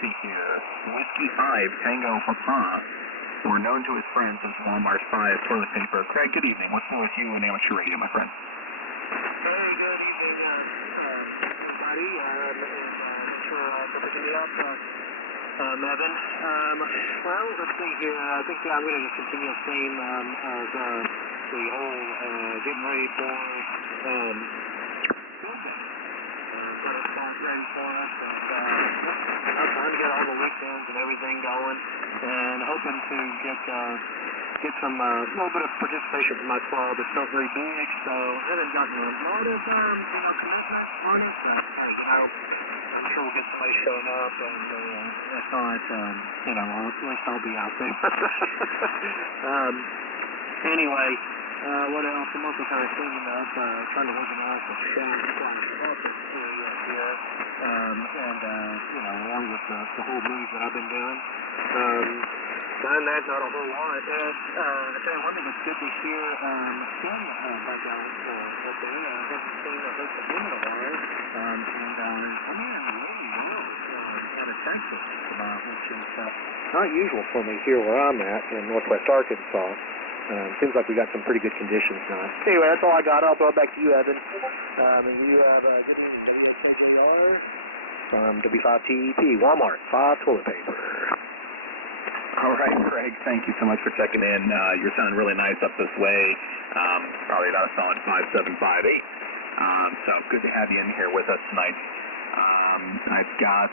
see here. Whiskey 5, Tango Papa, or known to his friends as Walmart 5 toilet paper. Craig, good evening. What's new with you and amateur radio, my friend? Hey, good evening, everybody. Thanks for picking me up. Evan. Well, let's see here. I think I'm going to just continue the same as the whole getting ready for get it ready for us. And I'm trying to get all the weekends and everything going, and hoping to get some little bit of participation from my club. It's not very big, so I haven't gotten a lot of commitment on it, but I'm sure we'll get somebody showing up, and if not, at least I'll be out there. Anyway, what else? I'm also kind of cleaning up, trying to organize the shop/office area here, and along with the whole move that I've been doing. Done that, not a whole lot. I tell you one thing that's good to hear, Tim back out up there. I haven't seen or heard from him in a while. And I'm hearing really well out of Texas, which is not usual for me here where I'm at in northwest Arkansas. Seems like we got some pretty good conditions now. Anyway, that's all I got. I'll throw it back to you, Evan. And you have a good evening from W5TEP, Walmart 5 toilet paper. All right, Craig, thank you so much for checking in. You're sounding really nice up this way. Probably about a solid 5758. So good to have you in here with us tonight. I've got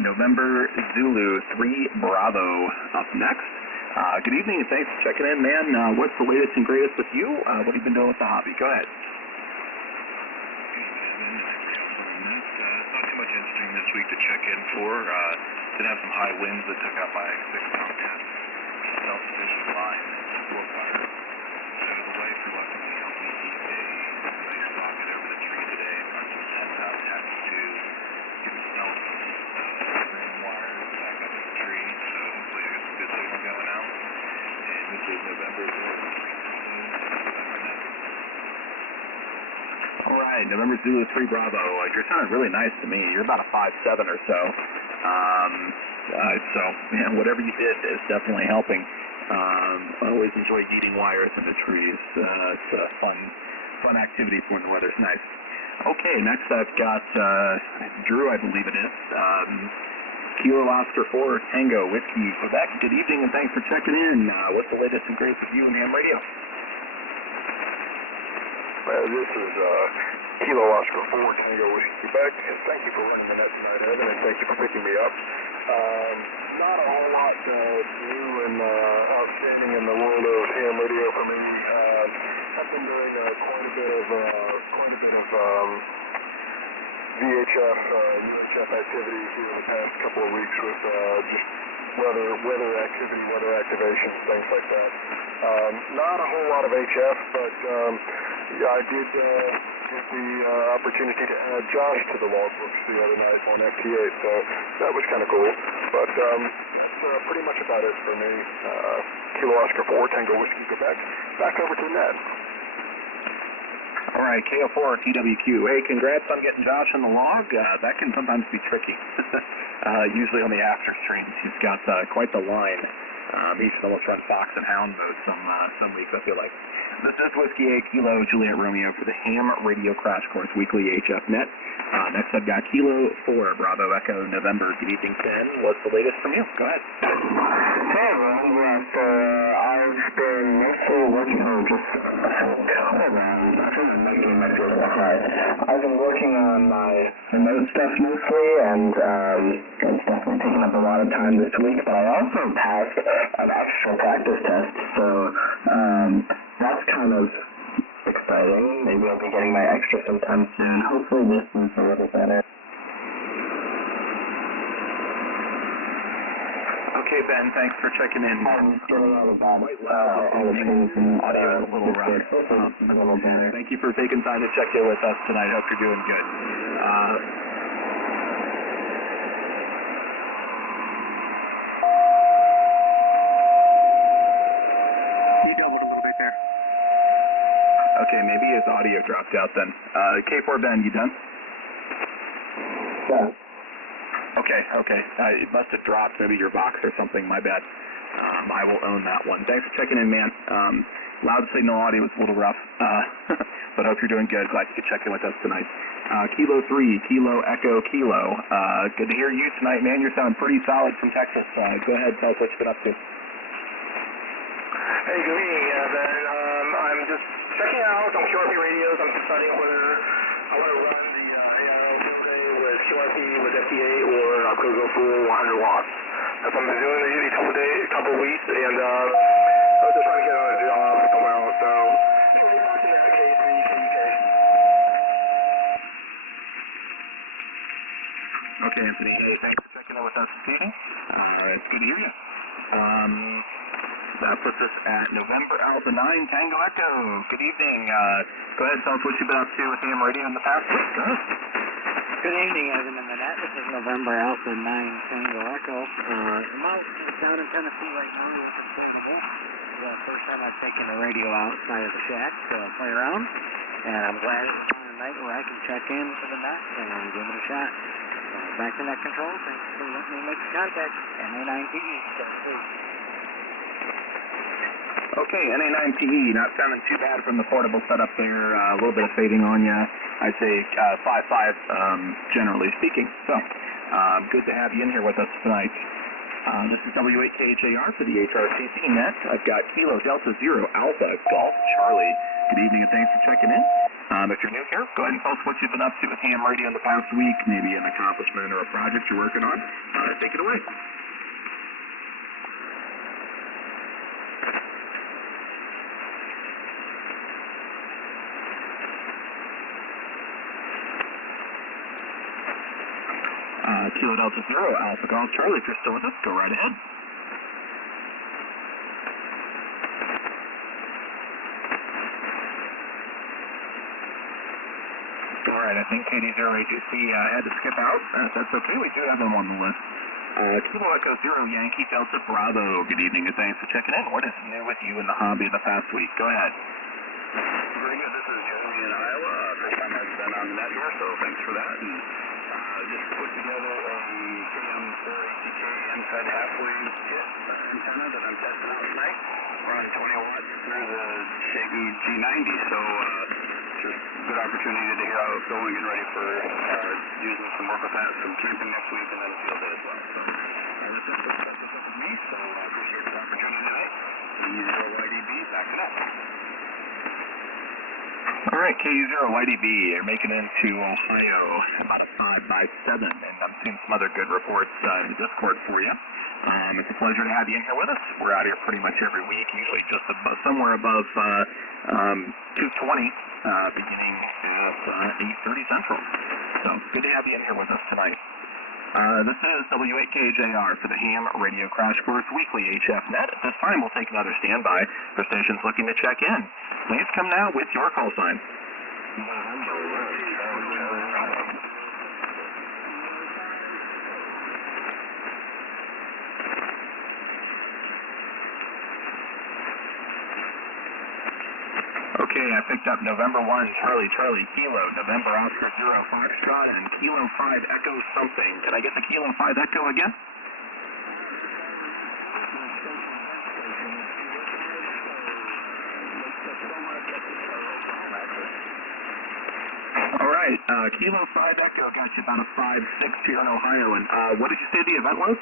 November Zulu 3 Bravo up next. Good evening and thanks for checking in, man. What's the latest and greatest with you? What have you been doing with the hobby? Go ahead. Not too much interesting this week to check in for. Did have some high winds that took out my 6-pound test. Self-sufficient line, floor fire. Out of the way for luckily helped me keep a nice socket over the tree today. Run some tents out attached to get the smell some green wires back up in the tree. So hopefully I got some good signal going out. And this is November 3. All right, November Zulu 3 Bravo. You're sounding really nice to me. You're about a 5'7" or so. So, man, whatever you did is definitely helping. I always enjoy eating wires in the trees. It's a fun activity for when the weather's nice. Okay, next I've got Drew, I believe it is. Kilo Oscar 4 Tango Whiskey Quebec. Good evening and thanks for checking in. What's the latest and greatest with you and ham radio? Well, this is Kilo Oscar 4 Tango Whiskey Quebec, and thank you for running the net tonight, Evan, and thank you for picking me up. Not a whole lot new and outstanding in the world of ham radio for me. I've been doing quite a bit of VHF, UHF activity here the past couple of weeks with just weather activity, weather activations, things like that. Not a whole lot of HF, but I did get the opportunity to add Josh to the logbooks the other night on FT8, so that was kind of cool. But that's pretty much about it for me. Kilo Oscar 4 Tango Whiskey Quebec. Back over to Ned. All right, KO4 TWQ. Hey, congrats on getting Josh on the log. That can sometimes be tricky. Usually on the after streams, he's got quite the line. He should almost run Fox and Hound mode some weeks, I feel like. This is Whiskey 8 Kilo Juliet Romeo for the Ham Radio Crash Course Weekly HF Net. Next I've got Kilo 4 Bravo Echo November. Good evening, Ken. What's the latest from you? Go ahead. Hey, well, I've been mostly working on just I've been working on my remote stuff mostly, and it's definitely taken up a lot of time this week, but I also passed an extra practice test, so that's kind of exciting. Maybe I'll be getting my extra sometime soon. Hopefully this is a little better. Okay, Ben, thanks for checking in. I'm getting all about all the things and audio is a little rough. Thank you for taking time to check in with us tonight. Hope you're doing good. You doubled a little bit there. Okay, maybe his audio dropped out then. K4 Ben, you done? Yeah. Okay. It must have dropped, maybe your box or something, my bad. I will own that one. Thanks for checking in, man. Loud signal audio was a little rough, but I hope you're doing good. Glad you could check in with us tonight. Kilo 3, Kilo Echo Kilo. Good to hear you tonight, man. You're sounding pretty solid from Texas. Go ahead, tell us what you've been up to. Hey, good evening, Ben. I'm just checking out on QRP radios. I'm deciding whether I want to run the ARO survey with QRP with FDA or I'm going to go full 100 watts. That's what I've been doing these couple of weeks, and I was just trying to get another job somewhere else. So anyway, watching that K3, KUK. Okay, Anthony. Hey, thanks for checking in with us this evening. It's good to hear you. That puts us at November Alpha 9 Tango Echo. Good evening. Go ahead, tell us what you've been up to with AM radio in the past week. Good evening, Evan and Manette. This is November Alpha 9 Tango Echo. I'm out down in Tennessee right now with the portable. It's the first time I've taken the radio outside of the shack to play around, and I'm glad it's on a night where I can check in to the net and give it a shot. So back to net control. Thanks for letting me make the contact. NA9PE. Okay, NA9PE, not sounding too bad from the portable setup there. A little bit of fading on you. I'd say 5.5, generally speaking. So, good to have you in here with us tonight. This is W8KHAR for the HRCC Net. I've got Kilo Delta Zero Alpha Golf Charlie. Good evening and thanks for checking in. If you're new here, go ahead and tell us what you've been up to with ham radio in the past week, maybe an accomplishment or a project you're working on. Take it away. Kilo Delta Zero, Alpha Golf Charlie, if you're still with us, go right ahead. All right, I think KD0AGC had to skip out. That's okay, we do have them on the list. Kilo Echo Zero, Yankee Delta Bravo, good evening and thanks for checking in. What is new with you in the hobby the past week? Go ahead. Very good, this is Jeremy in Iowa. First time I've been on the net here, so thanks for that. And just put together a KM4ATK end-fed half-wave kit antenna that I'm testing out tonight. Running 20 watts through the Shaggy G90, so just good opportunity to hear how it's going, getting ready for using some work with that, some camping next week, and then a field day as well. So that's it. That's up with me, so I appreciate the opportunity tonight. KU0YDB, back it up. All right, KU0YDB, you're making it into Ohio, about a 5x7, and I'm seeing some other good reports in the Discord for you. It's a pleasure to have you in here with us. We're out here pretty much every week, usually just somewhere above 220, beginning at 8:30 Central. So good to have you in here with us tonight. This is W8KJR for the Ham Radio Crash Course Weekly HF Net. At this time, we'll take another standby for stations looking to check in. Please come now with your call sign. Okay, I picked up November 1, Charlie, Kilo, November Oscar 0, Foxtrot, and Kilo 5 Echo something. Can I get the Kilo 5 Echo again? All right, Kilo 5 Echo got you about a 5.6 here in Ohio, and what did you say the event was?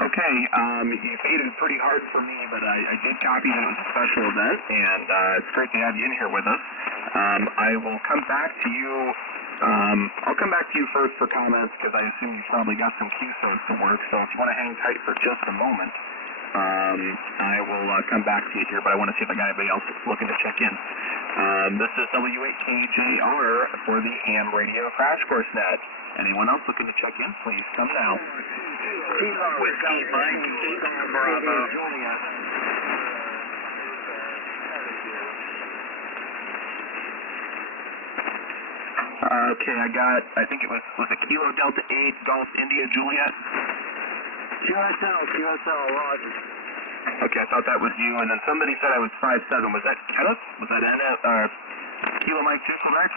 Okay, you faded pretty hard for me, but I did copy that it was a special event, and it's great to have you in here with us. I will come back to you. I'll come back to you first for comments, because I assume you've probably got some QSOs to work, so if you want to hang tight for just a moment, I will come back to you here, but I want to see if I got anybody else looking to check in. This is W8KJR for the Ham Radio Crash Course Net. Anyone else looking to check in, please come now. Whiskey, Mike, Eagle, Bravo. Okay, I think it was a Kilo Delta 8 Golf India Juliet. QSL, Roger. Okay, I thought that was you, and then somebody said I was 5'7". Was that Kenneth? Was that Kilo Mike 2 Quebec?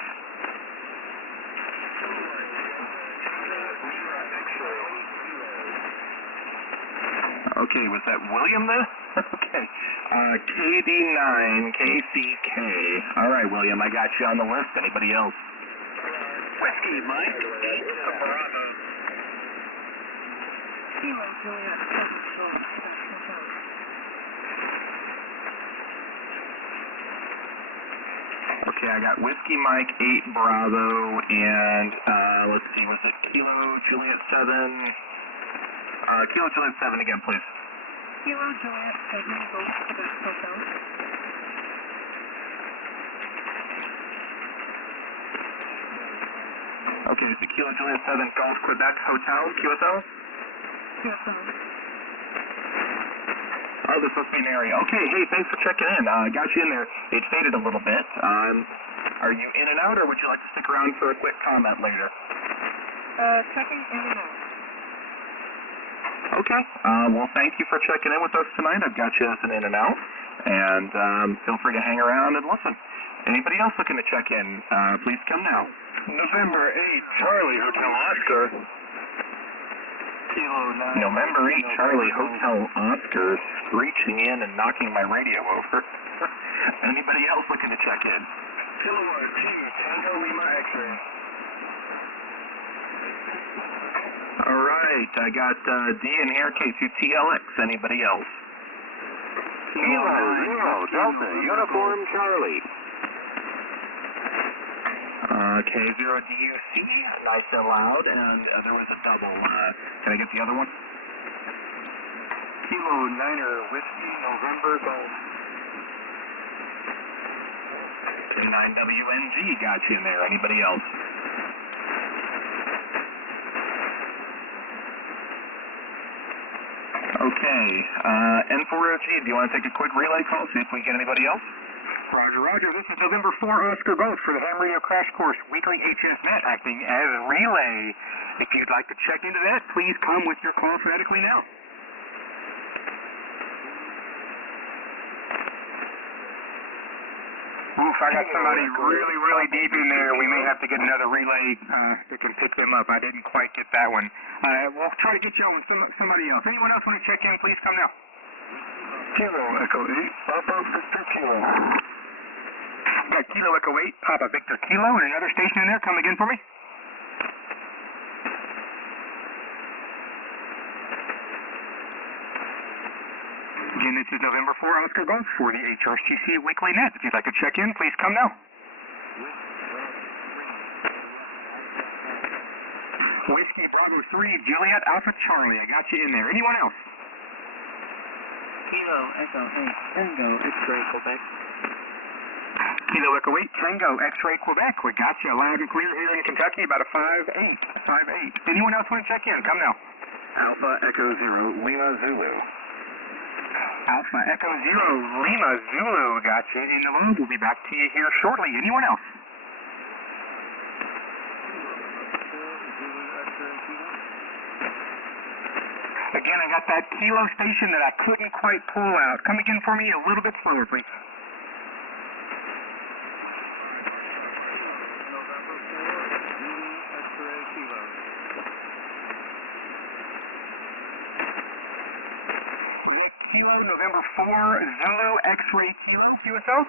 Okay, was that William then? Okay. KD9 KCK. All right, William, I got you on the list. Anybody else? Whiskey, Mike. Bravo. Kilo Juliet 7 Short. Okay, I got Whiskey Mike 8 Bravo, and let's see, was it Kilo Juliet 7? Kilo Juliet 7 again, please. Kilo Juliet 7 Golf Quebec Hotel. Okay, it's the Kilo Juliet 7 Golf Quebec Hotel, QSL? QSL. Oh, this must be an area. Okay, hey, thanks for checking in. Got you in there. It faded a little bit. Are you in and out, or would you like to stick around for a quick comment later? Checking in and out. Okay. Well, thank you for checking in with us tonight. I've got you as an in and out, and feel free to hang around and listen. Anybody else looking to check in, please come now. November 8, Charlie Hotel Oscar. November 8, Charlie Hotel Oscar, screeching in and knocking my radio over. Anybody else looking to check in? Kilowatt T, Tango Lima X-ray. All right, I got D in here, K2TLX. Anybody else? Kilo Delta Uniform Charlie. K0DUC, nice and loud, and there was a double. Can I get the other one? Kilo Niner Whiskey November Golf. 9WNG got you in there. Anybody else? Okay, N4OG, do you want to take a quick relay call, see if we get anybody else? Roger. This is November 4 Oscar Golf for the Ham Radio Crash Course Weekly HF Net acting as a relay. If you'd like to check into that, please come with your call phonetically now. Oof, I got somebody really deep in there. We may have to get another relay that can pick them up. I didn't quite get that one. We'll try to get you on with somebody else. Anyone else want to check in, please come now. Kilo Echo 8, Papa Victor Kilo. Got Kilo Echo 8, Papa Victor Kilo, and another station in there. Come again for me. Again, this is November 4 Oscar Golf for the HRCC Weekly Net. If you'd like to check in, please come now. Whiskey Bravo 3, Juliet Alpha Charlie. I got you in there. Anyone else? Kilo Echo 8 Tango X-ray Quebec. Kilo Echo 8 Tango X-ray Quebec. We got you loud and clear here in Kentucky, about a 5'8". Anyone else want to check in? Come now. Alpha Echo 0, Lima Zulu. Alpha Echo 0 Lima Zulu got you in the loop. We'll be back to you here shortly. Anyone else? Again, I got that Kilo station that I couldn't quite pull out. Come again for me a little bit slower, please. Was it Kilo November 4 Zulu X-ray Kilo QSL?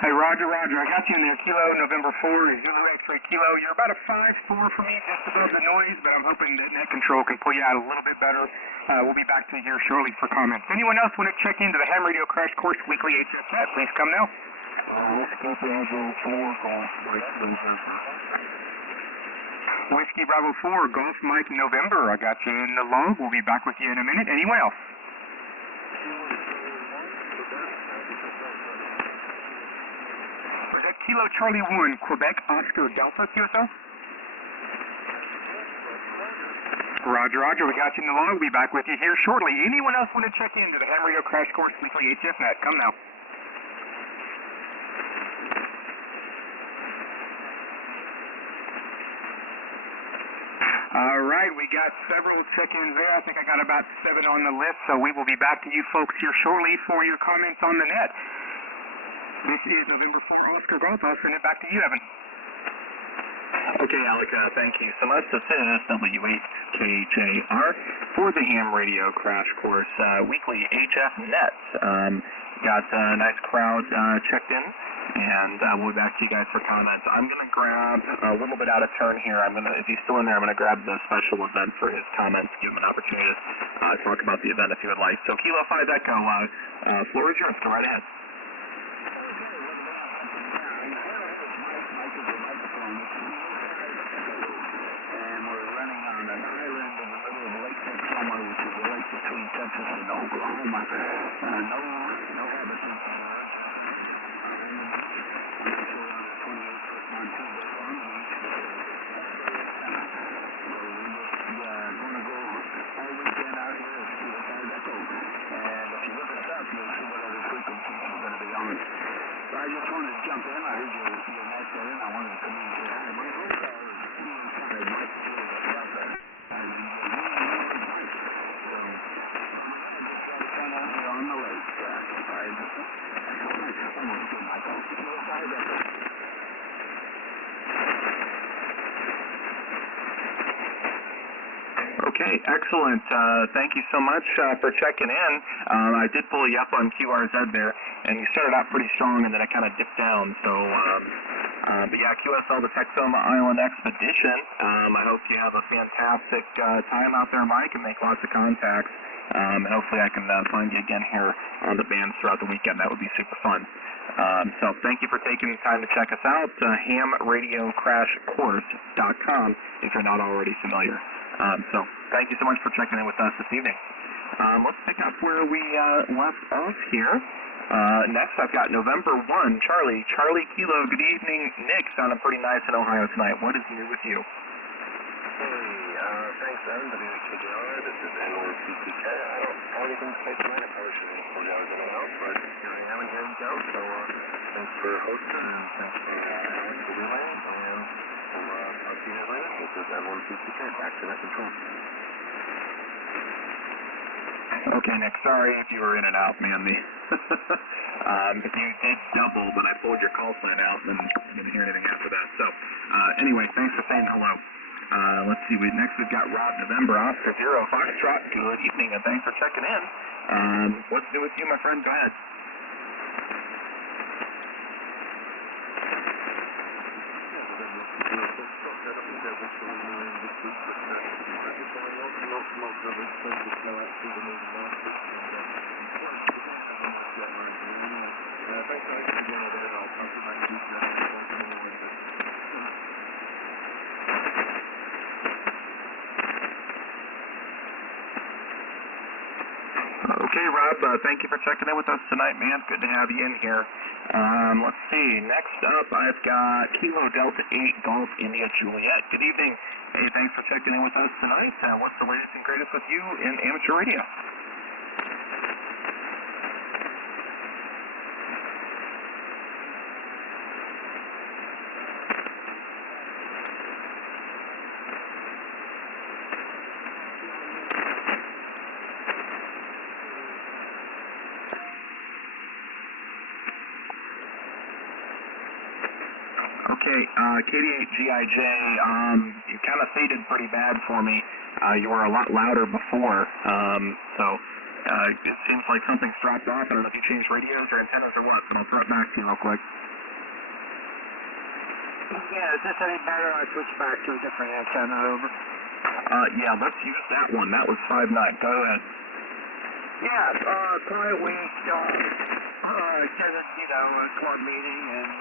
Hey, Roger. I got you in there. Kilo November 4 Zulu X-ray Kilo. You're about a 5'4" for me, just above the noise, but I'm hoping that net control can pull you out a little bit better. We'll be back to you here shortly for comments. Anyone else want to check into the Ham Radio Crash Course Weekly HF Net? Please come now. Whiskey Bravo 4 Golf Mike November. I got you in the log. We'll be back with you in a minute. Anyone else? Was that Kilo Charlie 1 Quebec Oscar Delta QSL? Roger, Roger. We got you in the log. We'll be back with you here shortly. Anyone else want to check into the Ham Radio Crash Course Weekly HF Net? Come now. All right, we got several check-ins there. I think I got about 7 on the list, so we will be back to you folks here shortly for your comments on the net. This is November 4 Oscar Golf. I'll send it back to you, Evan. Okay, Alec, thank you so much. This is W8KJR for the Ham Radio Crash Course Weekly HF Net. Got a nice crowd checked in, and we'll be back to you guys for comments. I'm going to grab a little bit out of turn here. If he's still in there, I'm going to grab the special event for his comments, give him an opportunity to talk about the event if he would like. So Kilo 5 Echo, floor is yours. Go right ahead. Between Texas and Oklahoma. No habitats on Earth. I'm not sure on the 28-foot pontoon that's on the beach. So we're just going to go all weekend out here and see what's on that boat. And if you look us up, you'll see what other frequencies we're going to be on. So I just wanted to jump in. I heard your net there, and I wanted to come in here. My phone call is Mike about that. On the lake. Okay, excellent. Thank you so much for checking in. I did pull you up on QRZ there, and you started out pretty strong, and then it kind of dipped down. So, but yeah, QSL, the Texoma Island Expedition. I hope you have a fantastic time out there, Mike, and make lots of contacts. Hopefully I can find you again here on the bands throughout the weekend. That would be super fun. So thank you for taking the time to check us out. HamRadioCrashCourse.com if you're not already familiar. So thank you so much for checking in with us this evening. Let's pick up where we left off here. Next I've got November 1, Charlie Kilo. Good evening. Nick, sounding pretty nice in Ohio tonight. What is new with you? Thanks, Evan. WKJR. This is N1CCK. I don't have anything to say tonight. I probably should have told you I was in and out, but here I am, and here we go. So, thanks for hosting, and thanks for Alex for relaying, and we'll talk to you guys later. This is N1CCK. Back to that control. Okay, Nick, sorry if you were in and out, man. You did double, but I pulled your call sign out and didn't hear anything after that. So, anyway, thanks for saying hello. Let's see, next we've got Rob November, Oscar 0 Foxtrot. Good evening, and thanks for checking in. What's new with you, my friend? Go ahead. Okay, Rob, thank you for checking in with us tonight, man. Good to have you in here. Let's see. Next up, I've got Kilo Delta 8 Golf India Juliet. Good evening. Hey, thanks for checking in with us tonight. What's the latest and greatest with you in amateur radio? Okay, KD8GIJ, you kind of faded pretty bad for me. You were a lot louder before, so it seems like something's dropped off. I don't know if you changed radios or antennas or what, but I'll throw it back to you real quick. Yeah, is this any better? I switched back to a different antenna, over. Yeah, let's use that one. That was 5.9. Go ahead. Yeah, quiet week, attended, a club meeting, and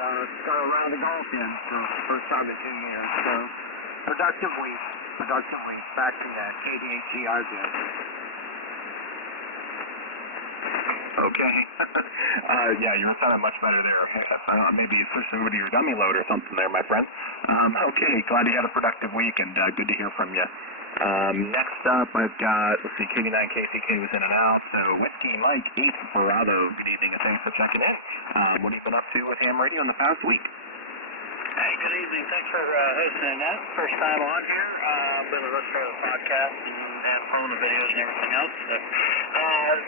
got around the golf in for the first time in 2 years. So, productive week. Back to that KD8GIJ. Okay. Yeah, you're sounding much better there. Maybe you switched over to your dummy load or something there, my friend. Okay, glad you had a productive week, and good to hear from you. Next up, I've got, let's see, KB9KCK was in and out, so Whiskey Mike 8 Bravo, good evening, and thanks for checking in. What have you been up to with ham radio in the past week? Hey, good evening. Thanks for hosting that. First time on here. Been a listener to the podcast and following the videos and everything else. So,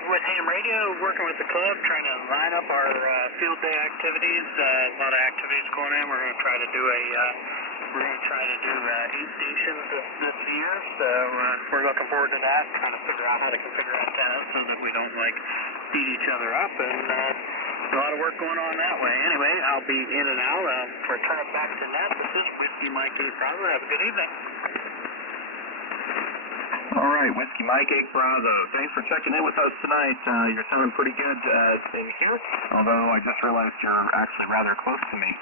with ham radio, working with the club, trying to line up our field day activities. A lot of activities going on. We're going to try to do 8 stations this year. So we're looking forward to that. Trying to figure out how to configure antennas so that we don't beat each other up and. A lot of work going on that way. Anyway, I'll be in and out. For turn it back to net, this is Whiskey Mike 8 Bravo. Have a good evening. All right, Whiskey Mike 8 Bravo. Thanks for checking in with us tonight. You're sounding pretty good in here, although I just realized you're actually rather close to me.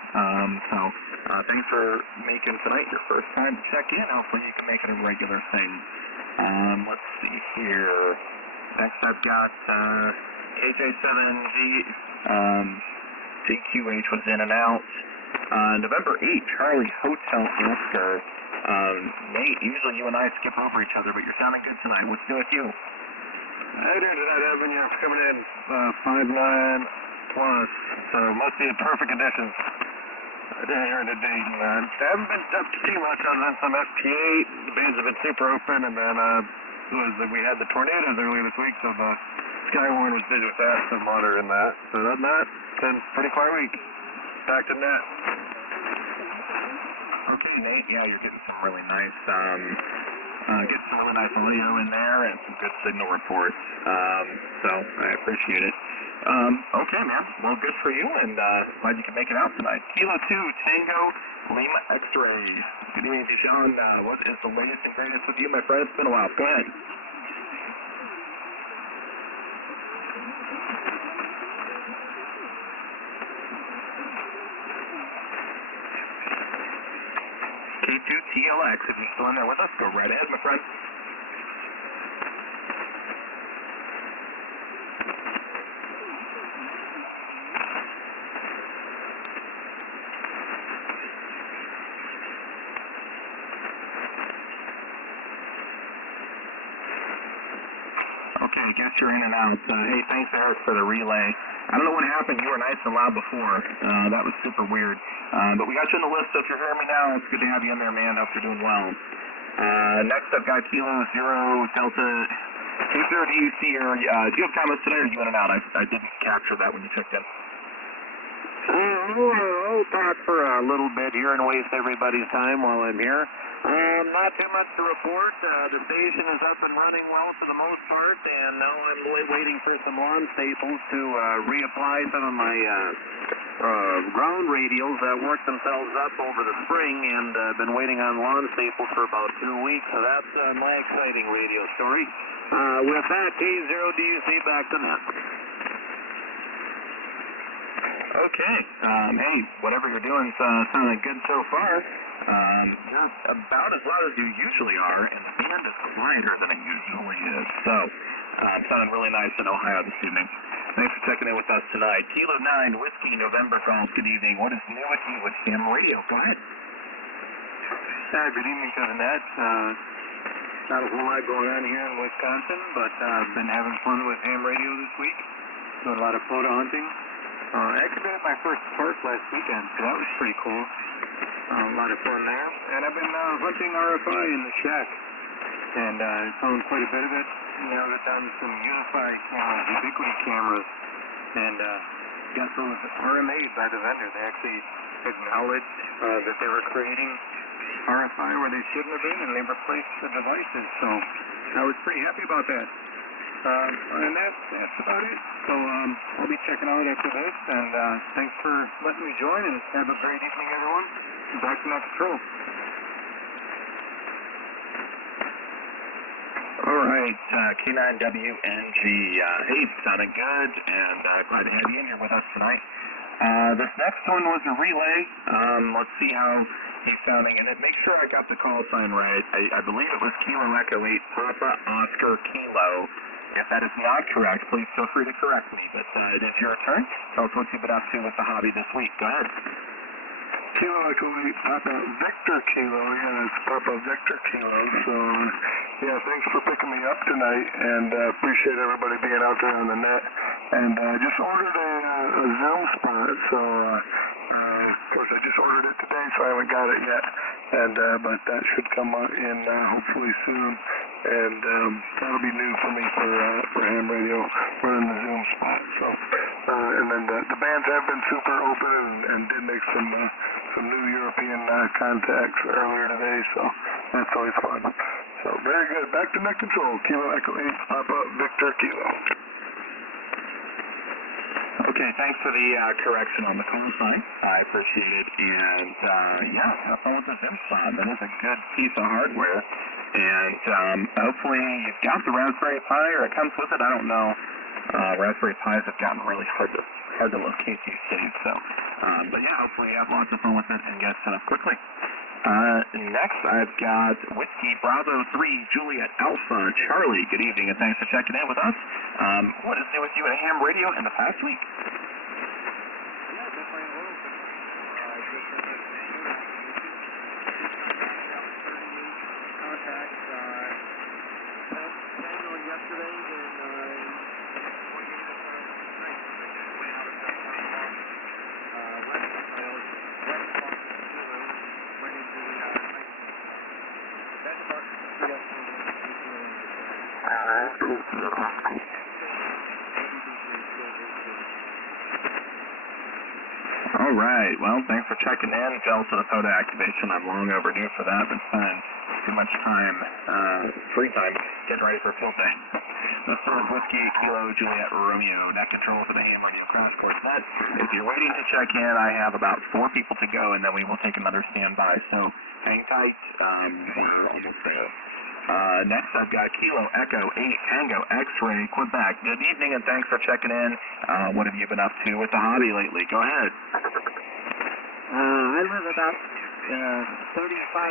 Thanks for making tonight your first time to check in. Hopefully you can make it a regular thing. Let's see here. Next I've got KJ7G. DQH was in and out. November 8th, Charlie Hotel Oscar. Nate, usually you and I skip over each other, but you're sounding good tonight. What's new with you? How you doing tonight, Evan? You're coming in 5'9 plus, so must be a perfect addition. Down here in the Dayton. I haven't been up to too much other than some FP8. The bands have been super open, and then we had the tornadoes earlier this week, so the Skywarn was busy with that, so monitoring that. So other than that, it's been a pretty quiet week. Back to net. Okay, Nate, yeah, you're getting some really nice, audio in there and some good signal reports. So I appreciate it. Okay, man. Well, good for you, and glad you can make it out tonight. Kilo 2, Tango, Lima X-Ray. Good evening, Deshaun. What is the latest and greatest with you, my friend? It's been a while. Go ahead. K2TLX, if you're still in there with us, go right ahead, my friend. Okay, I guess you're in and out. Hey, thanks, Eric, for the relay. I don't know what happened. You were nice and loud before. That was super weird. But we got you on the list, so if you're hearing me now, it's good to have you in there, man. Hope you're doing well. Next up, got Kilo 0 Delta K0DUC here. Do you have comments today, or are you in and out? I didn't capture that when you checked in. I'll talk for a little bit here and waste everybody's time while I'm here. Not too much to report. The station is up and running well for the most part, and now I'm waiting for some lawn staples to reapply some of my ground radials that worked themselves up over the spring, and been waiting on lawn staples for about 2 weeks, so that's my exciting radio story. With that, K0DUC back to net. Okay. Hey, whatever you're doing is sounding good so far. You're about as loud as you usually are, and the band is quieter than it usually is. So, sounding really nice in Ohio this evening. Thanks for checking in with us tonight. Kilo 9, Whiskey, November Golf. Good evening. What is new with you with Ham Radio? Go ahead. Good evening to the net. Not a whole lot going on here in Wisconsin, but I've been having fun with ham radio this week. Doing a lot of photo hunting. I actually been at my first park last weekend, so that was pretty cool. A lot of fun there. And I've been hunting RFI in the shack, and found quite a bit of it. Now I've done some Unify cameras, Ubiquity cameras, and got those RMA'd by the vendor. They actually acknowledged that they were creating RFI where they shouldn't have been, and they replaced the devices. So I was pretty happy about that. And that's about it. So I'll be checking out after this, and thanks for letting me join, and have a great evening, everyone. Back to Net Control. All right, K9WNG. Hey, sounding good, and glad to have you in here with us tonight. This next one was a relay. Let's see how he's sounding, and make sure I got the call sign right. I believe it was Kilo Echo 8 Papa Oscar Kilo. If that is not correct, please feel free to correct me. But it is your turn. Tell us what you've been up to with the hobby this week. Go ahead. Kilo Echo 8, Papa Victor Kilo. Yeah, that's Papa Victor Kilo. So, yeah, thanks for picking me up tonight, and appreciate everybody being out there on the net. And just ordered a Zoom spot, so of course I just ordered it today, so I haven't got it yet. And but that should come in hopefully soon, and that'll be new for me for ham radio, running the Zoom spot. So, and then the bands have been super open and did make some new European contacts earlier today, so that's always fun. So very good. Back to net control. Kilo Echo 8, Papa Victor Kilo. Okay, thanks for the correction on the call sign. I appreciate it. And yeah, have fun with the Zoom spot. That is a good piece of hardware. And hopefully you've got the Raspberry Pi, or it comes with it. I don't know. Raspberry Pis have gotten really hard to locate these days. So, but yeah, hopefully you have lots of fun with it and get it set up quickly. Next, I've got Whiskey Bravo 3 Juliet Alpha Charlie. Good evening, and thanks for checking in with us. What is new with you at ham radio in the past week? Yeah, definitely a little bit. Just in this manual, 38 contacts. Manual yesterday, and 28 of them tonight. Way out of that long. Went into the night. That's about All right. Well, thanks for checking in. Jealous of the photo activation. I'm long overdue for that. Been spending too much time, free time, getting ready for field day. Let's start with Whiskey Kilo Juliet Romeo. Net control for the ham radio crash course net. If you're waiting to check in, I have about 4 people to go, and then we will take another standby. So hang tight. We're almost there. Next, I've got Kilo Echo 8 Tango X-Ray Quebec. Good evening, and thanks for checking in. What have you been up to with the hobby lately? Go ahead. I live about 35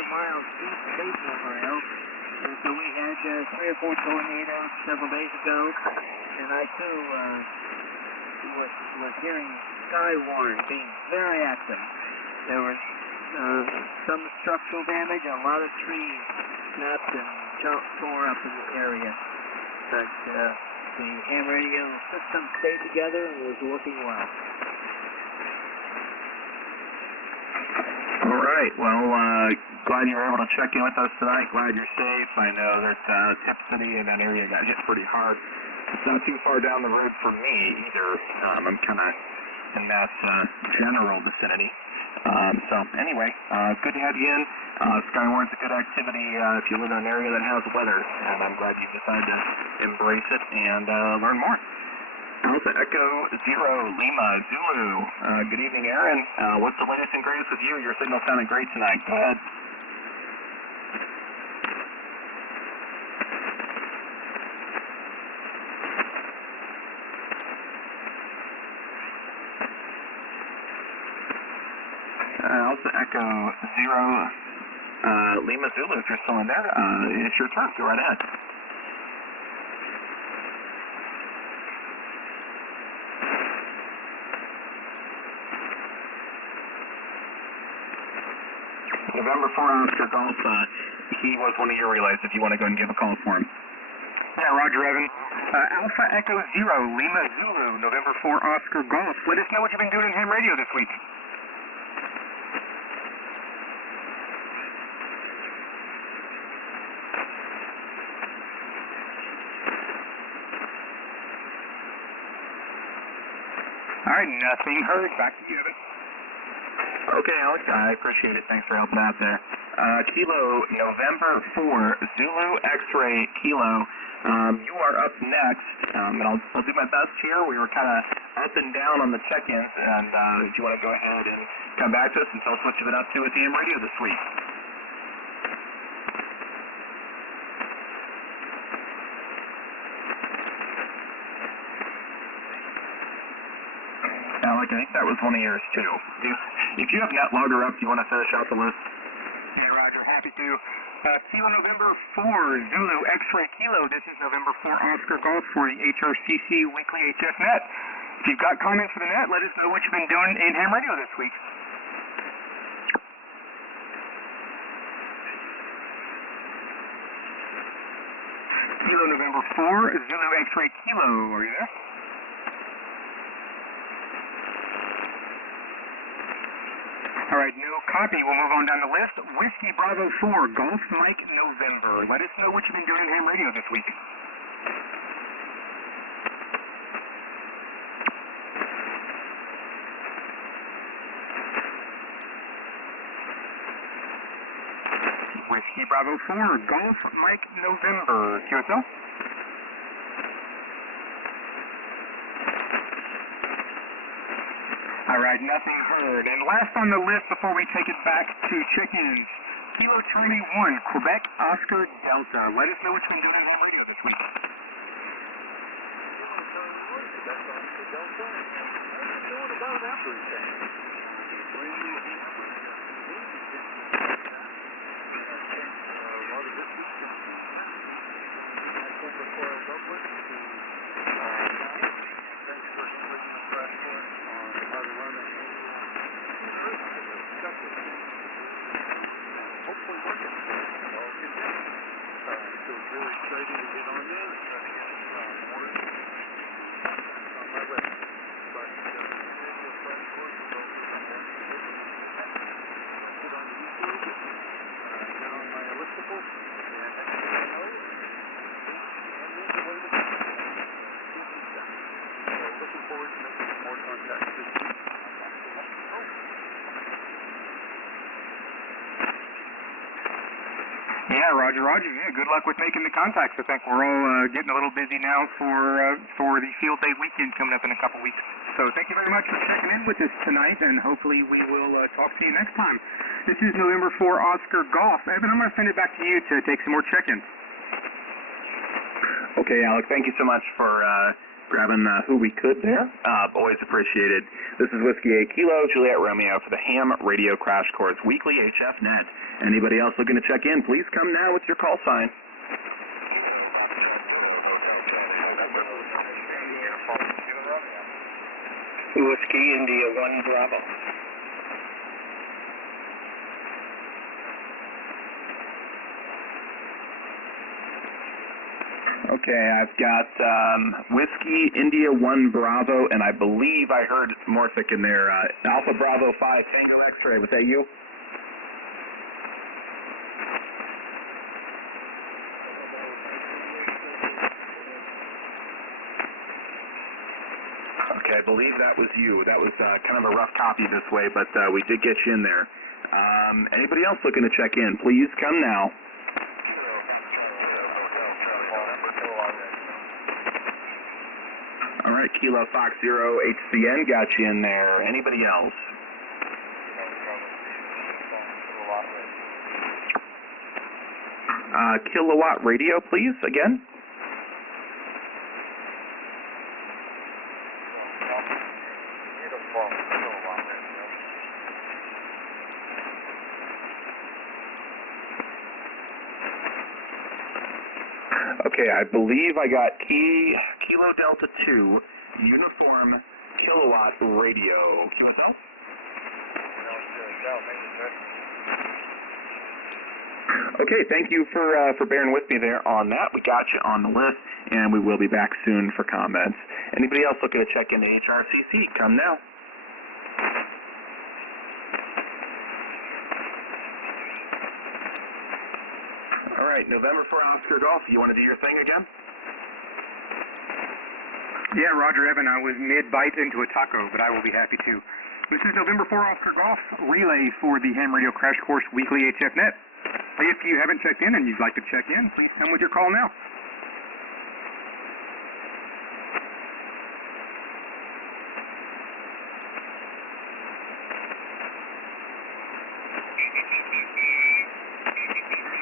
miles east of Bayport, Ohio. And so we had 3 or 4 tornadoes several days ago, and I too was hearing Skywarn being very active. There was some structural damage, a lot of trees snapped and tore up in the area. But the ham radio system stayed together and was working well. All right. Well, glad you were able to check in with us tonight. Glad you're safe. I know that Tip City and that area got hit pretty hard. It's not too far down the road from me either. I'm kind of in that general vicinity. So anyway, good to have you in. Skywarn's a good activity if you live in an area that has weather, and I'm glad you decided to embrace it and learn more. Alpha Echo 0 Lima Zulu. Good evening, Aaron. What's the latest and greatest with you? Your signal sounded great tonight. Go ahead. Alpha Echo 0 Lima Zulu, if you're still in there, it's your turn. Go right ahead. November 4 Oscar Golf, he was one of your relays if you want to go and give a call for him. Yeah, Roger, Evan. Alpha Echo 0 Lima Zulu, November 4 Oscar Golf. Let us know what you've been doing in ham radio this week. All right, nothing heard. Back to you, Evan. Okay, Alex, I appreciate it. Thanks for helping out there. Kilo November 4 Zulu X-Ray Kilo. You are up next, and I'll do my best here. We were kind of up and down on the check-ins, and if you want to go ahead and come back to us and tell us what you've been up to with the AM radio this week. Alec, I think that was one of yours, too. If you have NetLogger up, do you want to finish out the list? Yeah, Roger, happy to. Kilo November 4 Zulu X-Ray Kilo. This is November 4 Oscar Golf for the HRCC Weekly HF Net. If you've got comments for the net, let us know what you've been doing in ham radio this week. Kilo November 4, Zulu X-ray Kilo, are you there? All right, no copy. We'll move on down the list. Whiskey Bravo 4, Golf Mike November. Let us know what you've been doing in ham radio this week. Whiskey Bravo 4, Golf Mike November. QSL? All right, nothing heard. And last on the list before we take it back to check-ins, Kilo Charlie 1, Quebec Oscar Delta. Let us know what you've been doing in ham radio this week. Yeah, Roger. Yeah, good luck with making the contacts. I think we're all getting a little busy now for the field day weekend coming up in a couple weeks. So thank you very much for checking in with us tonight, and hopefully we will talk to you next time. This is November 4 Oscar Golf. Evan, I'm going to send it back to you to take some more check-ins. Okay, Alec, thank you so much for grabbing who we could there. Always appreciated. This is Whiskey 8 Kilo, Juliet Romeo for the Ham Radio Crash Course Weekly HF Net. Anybody else looking to check in, please come now with your call sign. Whiskey India 1 Bravo. Okay, I've got Whiskey India 1 Bravo, and I believe I heard Morthic in there. Alpha Bravo 5 Tango X-ray. Was that you? Okay, I believe that was you. That was kind of a rough copy this way, but we did get you in there. Anybody else looking to check in, please come now. All right, Kilo Fox 0 HCN got you in there. Anybody else? Kilowatt radio, please, again. Okay, I believe I got Kilo Delta 2, Uniform Kilowatt Radio. QSL? Okay, thank you for bearing with me there on that. We got you on the list, and we will be back soon for comments. Anybody else looking to check into HRCC, come now. All right, November 4 Oscar Golf, you want to do your thing again? Yeah, Roger, Evan, I was mid-bite into a taco, but I will be happy to. This is November 4 Oscar Golf, relay for the Ham Radio Crash Course Weekly HF Net. If you haven't checked in and you'd like to check in, please come with your call now.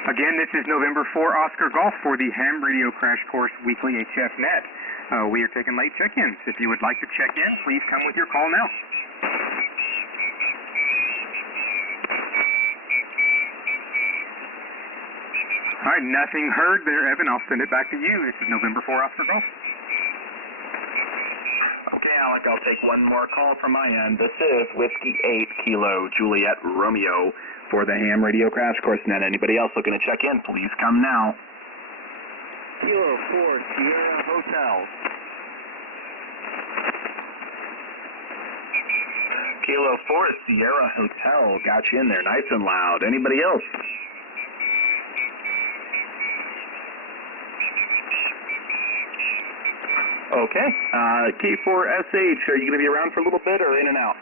Again, this is November 4 Oscar Golf for the Ham Radio Crash Course Weekly HF Net. We are taking late check-ins. If you would like to check in, please come with your call now. All right, nothing heard there, Evan. I'll send it back to you. This is November 4 Oscar Golf. Okay, Alec, I'll take one more call from my end. This is Whiskey 8 Kilo Juliet Romeo for the Ham Radio Crash Course Net. Anybody else looking to check in, please come now. Kilo 4 Sierra Hotel. Kilo 4 Sierra Hotel. Got you in there nice and loud. Anybody else? Okay. K4SH, are you going to be around for a little bit or in and out?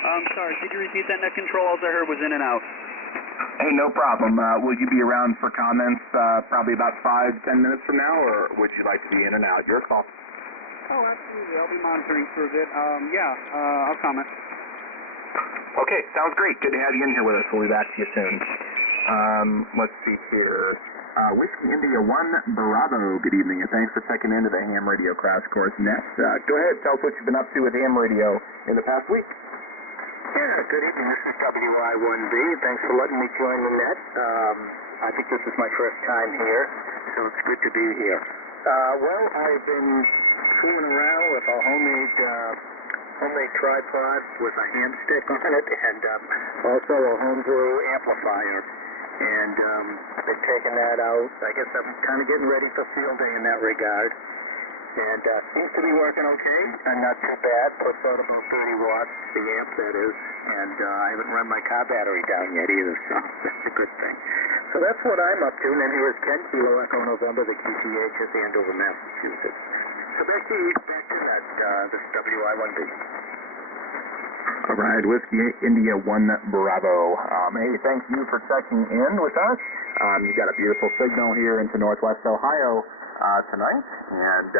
I'm sorry, could you repeat that, net control? All I heard was in and out. Hey, no problem. Will you be around for comments probably about 5-10 minutes from now, or would you like to be in and out? Your call. Oh, absolutely. I'll be monitoring for a bit. I'll comment. Okay, sounds great. Good to have you in here with us. We'll be back to you soon. Let's see here. Whiskey India 1 Bravo, good evening, and thanks for checking into the Ham Radio Crash Course Net. Go ahead, tell us what you've been up to with Ham Radio in the past week. Yeah, good evening. This is WI1B. Thanks for letting me join the net. I think this is my first time here, so it's good to be here. Well, I've been fooling around with a homemade tripod with a ham stick on it, and also a homebrew amplifier. And I've been taking that out. I guess I'm kind of getting ready for field day in that regard. And seems to be working okay, and not too bad. Puts out about 30 watts, the amp that is, and I haven't run my car battery down yet either, so that's a good thing. So that's what I'm up to, and then here is Ken, Kilo Echo November, the QTH at Andover, Massachusetts. So back to that, this WI1B. All right, Whiskey India 1 Bravo. Hey, thank you for checking in with us. You got a beautiful signal here into Northwest Ohio tonight, and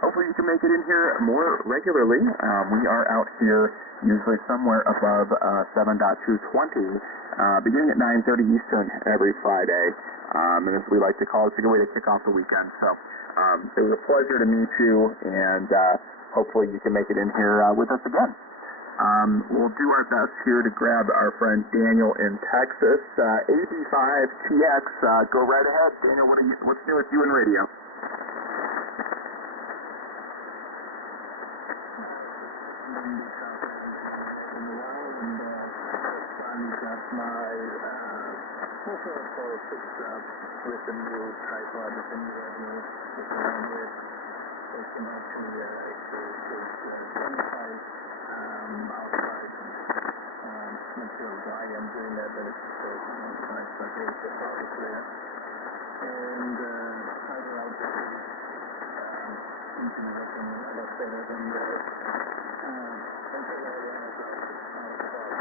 hopefully you can make it in here more regularly. We are out here usually somewhere above 7.220, beginning at 9:30 Eastern every Friday, and as we like to call it, it's a good way to kick off the weekend. So it was a pleasure to meet you, and hopefully you can make it in here with us again. We'll do our best here to grab our friend Daniel in Texas. AB5TX, go right ahead. Daniel, what's new with you in radio? With the new tripod, with the new revenue, with the one with, it can actually, outside, materials. I am doing that, but it's nice, like it's a product there. And, either out the, internet and other things, and,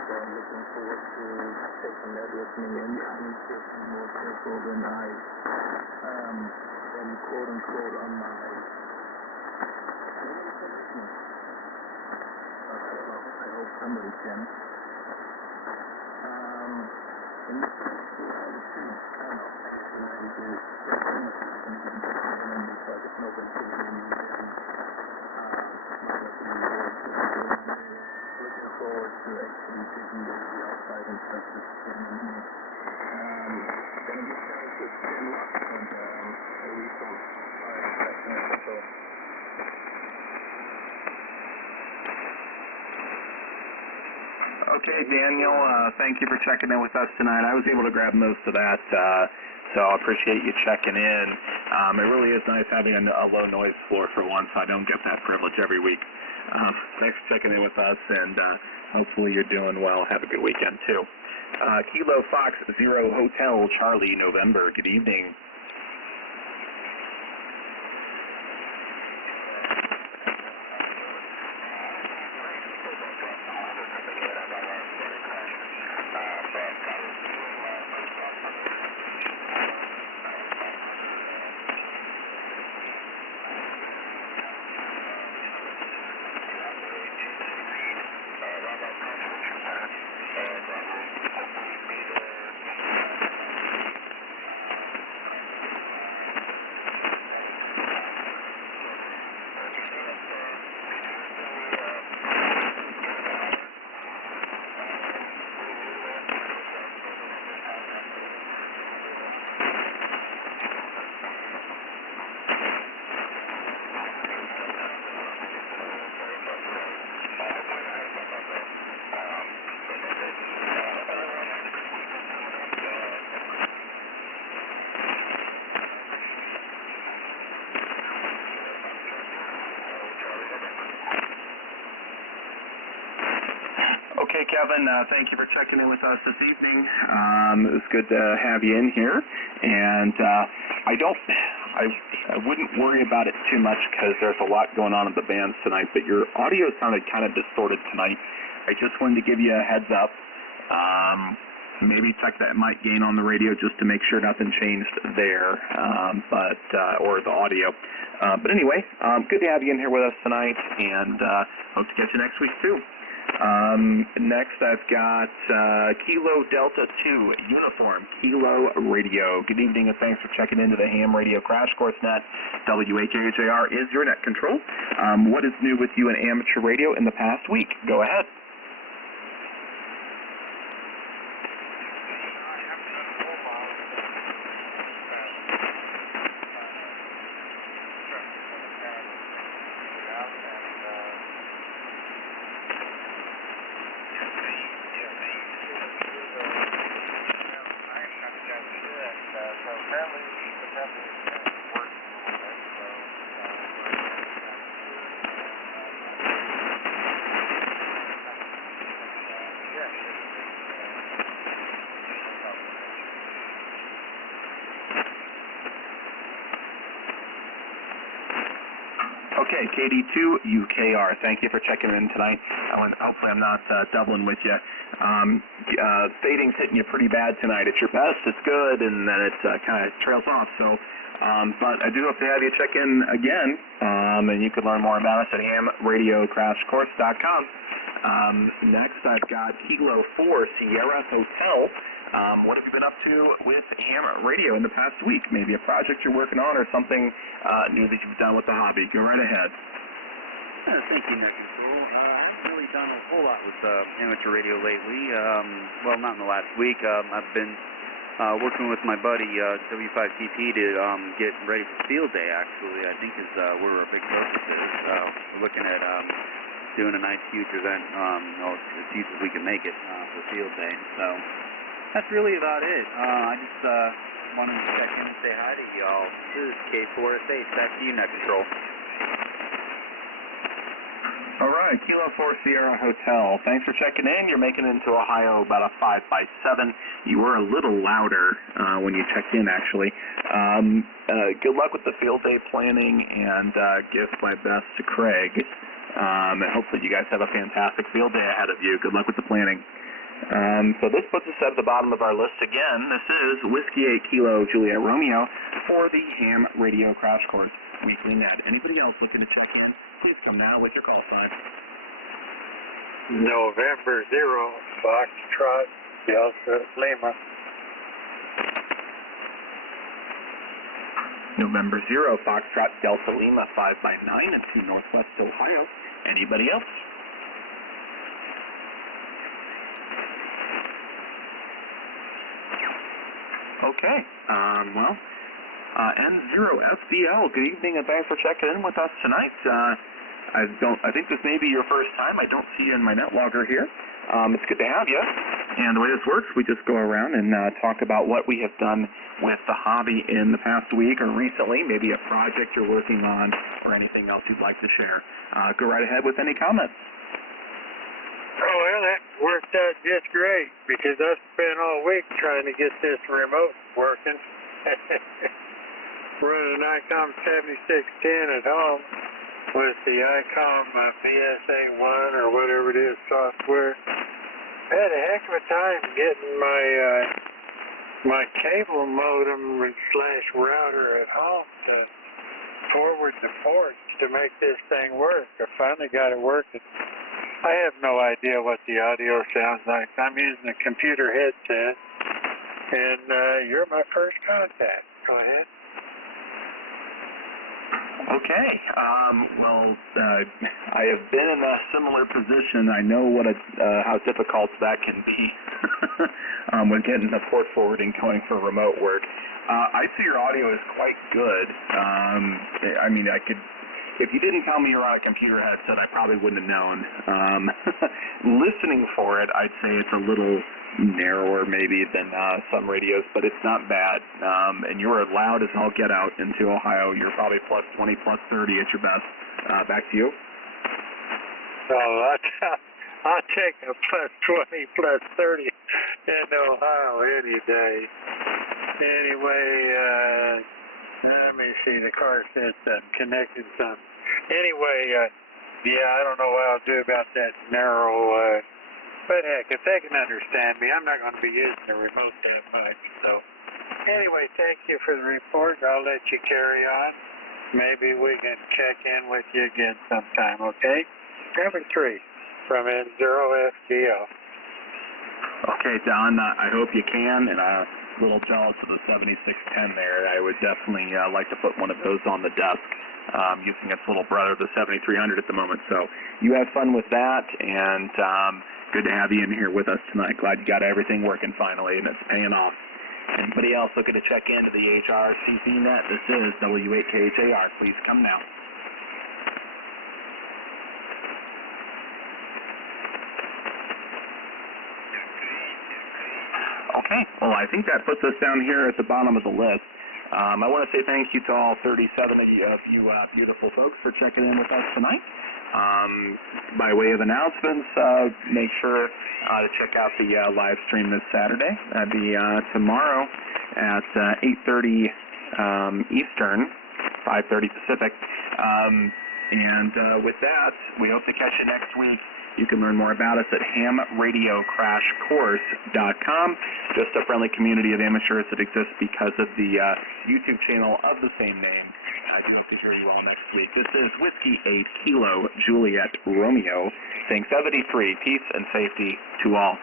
I'm looking forward to taking that with me, and I need to be more careful than I am quote unquote on my I hope somebody can. And this is because if nobody can hear me, looking forward to actually taking the outside and stuff this weekend. Gonna be starting to spin and a resource so. Okay, Daniel, thank you for checking in with us tonight. I was able to grab most of that, so I appreciate you checking in. It really is nice having a low noise floor for once. I don't get that privilege every week. Thanks for checking in with us, and hopefully you're doing well. Have a good weekend, too. Kilo Fox 0 Hotel Charlie November, good evening. Kevin, thank you for checking in with us this evening. It was good to have you in here, and I wouldn't worry about it too much because there's a lot going on in the bands tonight, but your audio sounded kind of distorted tonight. I just wanted to give you a heads up. Maybe check that mic gain on the radio just to make sure nothing changed there, or the audio. But anyway, good to have you in here with us tonight, and hope to get you next week too. Next I've got Kilo Delta 2 Uniform Kilo Radio. Good evening and thanks for checking into the Ham Radio Crash Course Net. WHAHR is your net control. What is new with you in amateur radio in the past week? Go ahead. Okay, KD2 UKR, thank you for checking in tonight. Hopefully I'm not doubling with you. Fading's hitting you pretty bad tonight. At your best, it's good, and then it kind of trails off. So, but I do hope to have you check in again, and you can learn more about us at hamradiocrashcourse.com. Next, I've got Kilo 4 Sierra Hotel. What have you been up to with Ham Radio in the past week? Maybe a project you're working on or something new that you've done with the hobby. Go right ahead. Thank you, Nick. I haven't really done a whole lot with amateur radio lately. Well, not in the last week. I've been working with my buddy W5TP to get ready for Field Day, actually. I think is where our big focus is. We're looking at doing a nice huge event, as huge as we can make it for Field Day. So that's really about it. I just wanted to check in and say hi to y'all. This is K4S8, back to you, Net Control. All right, Kilo 4 Sierra Hotel. Thanks for checking in. You're making it into Ohio about a 5x7. You were a little louder when you checked in, actually. Good luck with the field day planning, and give my best to Craig. And hopefully you guys have a fantastic field day ahead of you. Good luck with the planning. So this puts us at the bottom of our list again. This is Whiskey 8 Kilo Juliet Romeo for the Ham Radio Crash Course Weekly Net. Anybody else looking to check in, please come now with your call sign. November 0, Foxtrot, Delta Lima. November 0, Foxtrot Delta Lima 5x9 into Northwest Ohio. Anybody else? Okay, N0SBL, good evening and thanks for checking in with us tonight. I think this may be your first time. I don't see you in my net logger here. It's good to have you. And the way this works, we just go around and talk about what we have done with the hobby in the past week or recently, maybe a project you're working on or anything else you'd like to share. Go right ahead with any comments. Oh, well, that worked out just great because I spent all week trying to get this remote working. Running ICOM 7610 at home with the ICOM BSA1 or whatever it is software. I had a heck of a time getting my cable modem / router at home to forward the ports to make this thing work. I finally got it working. I have no idea what the audio sounds like. I'm using a computer headset, and you're my first contact. Go ahead. Okay. I have been in a similar position. I know what how difficult that can be with getting the port forwarding going for remote work. I'd say your audio is quite good. I mean, if you didn't tell me you're on a computer headset, I probably wouldn't have known. Listening for it, I'd say it's a little narrower maybe than some radios, but it's not bad. And you were loud as all get out into Ohio. You're probably plus 20, plus 30 at your best. Back to you. So I'll take a plus 20, plus 30 in Ohio any day. Anyway, let me see. The car said something, connected something. Anyway, yeah, I don't know what I'll do about that narrow, but heck, if they can understand me, I'm not going to be using the remote that much. So, anyway, thank you for the report. I'll let you carry on. Maybe we can check in with you again sometime, okay? Number 3 from N0FGL. Okay, Don, I hope you can, and I'm a little jealous of the 7610 there. I would definitely like to put one of those on the desk, using its little brother, the 7300 at the moment. So you have fun with that, and good to have you in here with us tonight. Glad you got everything working finally, and it's paying off. Anybody else looking to check into the HRCC Net? This is W8KHAR. Please come now. Okay, well, I think that puts us down here at the bottom of the list. I want to say thank you to all 37 of you beautiful folks for checking in with us tonight. By way of announcements, make sure to check out the live stream this Saturday. That'd be tomorrow at 8:30 Eastern, 5:30 Pacific. And with that, we hope to catch you next week. You can learn more about us at hamradiocrashcourse.com. Just a friendly community of amateurs that exists because of the YouTube channel of the same name. I do hope to hear you all next week. This is Whiskey 8 Kilo Juliet Romeo, saying 73, peace and safety to all.